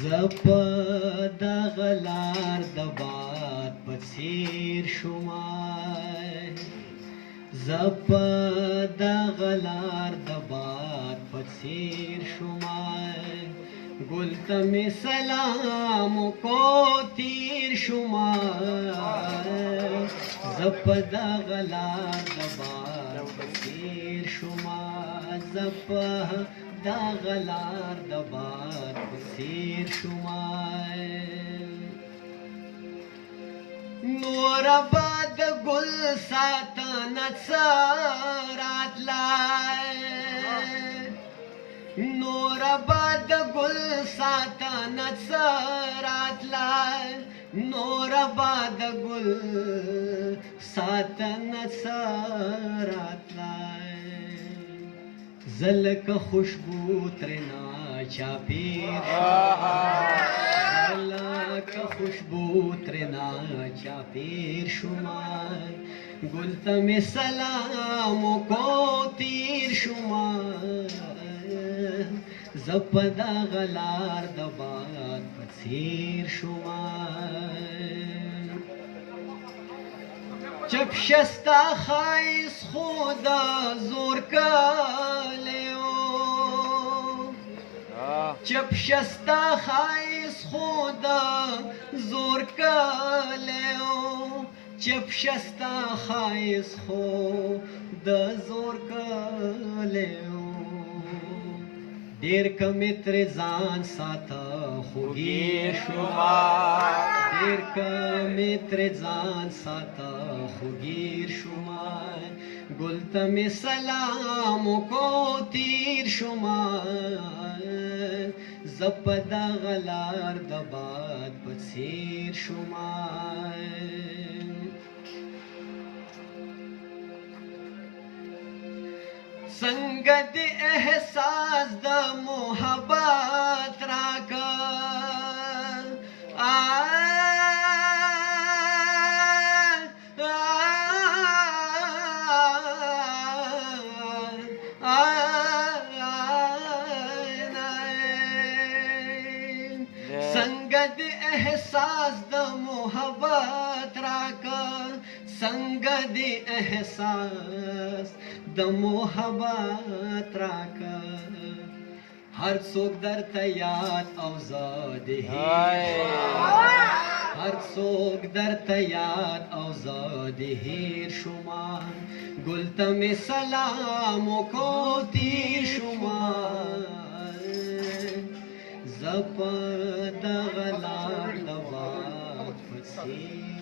زپ دغه لار د باد په څیر شومای زپ دغه لار د باد په څیر شومای ګل ته مې سلام کو تیر شومای زپ دغه لار د باد په څیر شومای زپ دغه لار د باد په څیر شومای نور باد ګل ساتنه څه راتلای نور باد ګل ساتنه څه راتلای نور باد ګل ساتنه څه راتلای زلک خوشبو ترنا چاپیر زلک خوشبو ترنا چاپیر شمای گل تم سلام کو تیر شمای زپدا غلار دباد پسیر شمای چپ شستا خایس خدا زور کالیو چپ شستا خایس خدا زور کالیو چپ شستا خایس خدا زور کالیو دیر کمیتر زان ساتا خوگی شما دیر کمیتر زان ساتا خوگیر شما گلتم سلام کو تیر شما زپدا غلار دباد پسیر شما संग दे एहसास द मोहब्बत राका संग दे एहसास द मोहब्बत राका संग दे एहसास د محبت راکا هر څوک درته یاد او زاد هر څوک درته یاد او زاد هیر شما گل ته مې سلام کو تیر شما زپ دغه لار د باد په څیر